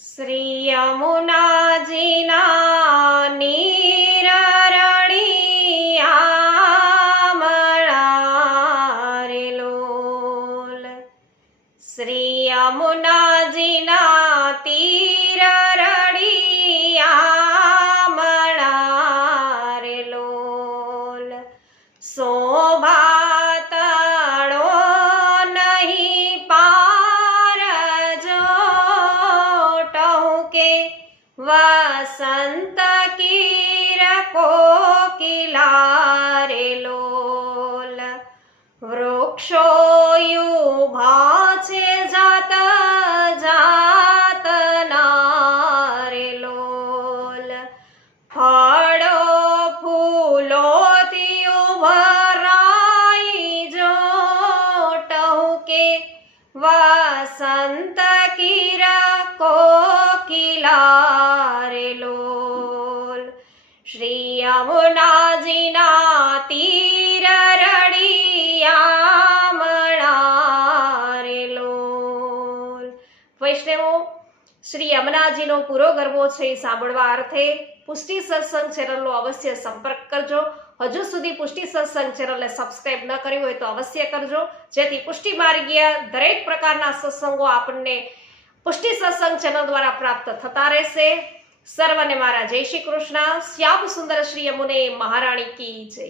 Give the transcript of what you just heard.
શ્રી યમુનાજીના નીર રળિયામણા રે લોલ. શ્રી યમુનાજીના તીર રળિયામણા રે લોલ. શોભા તળો નહીં પાર જો ટહુકે વસંત કીર કોકિલા રે લોલ. વૃક્ષો યુભા છે જાત જાતના રે લોલ. ફળો ફૂલોથી ઉભરાઈ જો ટહુકે વસંત કીર કોકિલા રે લોલ. શ્રી યમુનાજીના તીર રળિયામણા રે લોલ. વૈષ્ણવો, શ્રી યમુનાજીનો પૂરો ગરબો છે એ સાંભળવા અર્થે પુષ્ટિ સત્સંગ ચેનલનો અવશ્ય સંપર્ક કરજો. હજુ સુધી પુષ્ટિ સત્સંગ ચેનલને સબસ્ક્રાઇબ ન કરી હોય તો અવશ્ય કરજો, જેથી પુષ્ટિ માર્ગીય દરેક પ્રકારના સત્સંગો આપણને પુષ્ટિ સત્સંગ ચેનલ દ્વારા પ્રાપ્ત થતા રહેશે. સર્વને મારા જય શ્રી કૃષ્ણ. શ્યામ સુંદર શ્રી યમુને મહારાણી કી જય.